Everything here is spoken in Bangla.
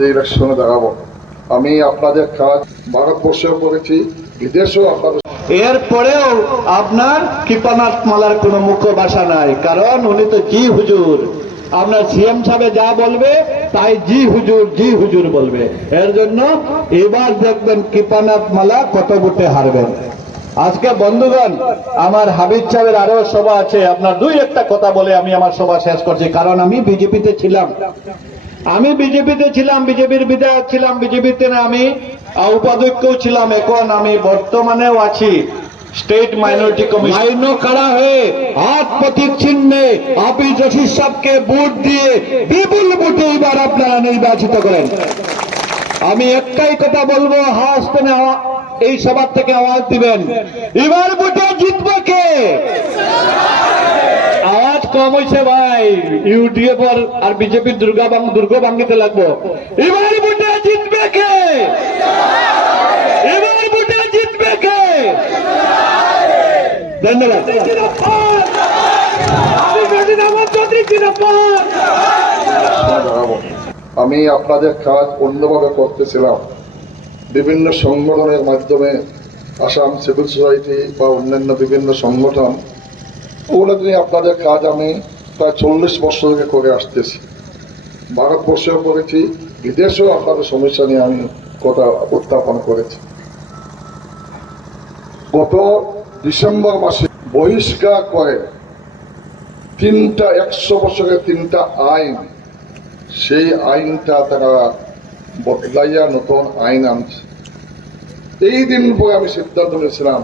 যে ইলেকশনে দাঁড়াবো আমি আপনাদের কাজ ভারতবর্ষেও করেছি, বিদেশেও আপনাদের এরপরেও আপনার কৃপানাথ মালার কোনো মুখ্য ভাষা নাই, কারণ উনি তো জি হুজুর। আপনার সিএম সাহেব যা বলবে, তাই জি হুজুর জি হুজুর বলবে। এর জন্য এবার দেখবেন কৃপানাথ মালা কত বুটে হারবেন। আজকে বন্ধুগণ, আমার হাবিব সাহেবের আরও সভা আছে। আপনার দুই একটা কথা বলে আমি আমার সভা শেষ করছি, কারণ আমি বিজেপিতে ছিলাম। আমি বিজেপিতে ছিলাম বিজেপির বিধায়ক ছিলাম বিজেপিতে আমি আহ, উপাধ্যক্ষও ছিলাম এখন আমি বর্তমানেও আছি। স্টেট মাইনরিটি কমিশন কারা হয়ে হাত চিহ্নে আপনি জসির সাহকে ভোট দিয়ে বিপুল ভোটে এবার আপনারা নির্বাচিত করেন। আমি একটাই কথা বলব হাস এই সবার থেকে আওয়াজ দিবেন। এবার ভোটে জিতবে কে আওয়াজ কম হয়েছে ভাই। ইউডিএফ আর বিজেপির দুর্গা দুর্গ ভাঙ্গিতে লাগবো। এবার ভোটে জিতবে কে? এবার ভোটে জিতবে কে? ধন্যবাদ। আমি আপনাদের কাজ অন্যভাবে করতেছিলাম। বিভিন্ন সংগঠনের মাধ্যমে আসাম সিভিল সোসাইটি বা অন্যান্য বিভিন্ন সংগঠন ওগুলো নিয়ে আপনাদের কাজ আমি প্রায় চল্লিশ বছর থেকে করে আসতেছি। ভারতবর্ষেও করেছি, বিদেশেও আপনাদের সমস্যা নিয়ে আমি কথা উত্থাপন করেছি। গত ডিসেম্বর মাসে বহিষ্কার করে তিনটা, একশো বছরের তিনটা আইন, সেই আইনটা তারা বদলাইয়া নতুন আইন আনছে। এই দিন পরে আমি সিদ্ধান্ত নিয়েছিলাম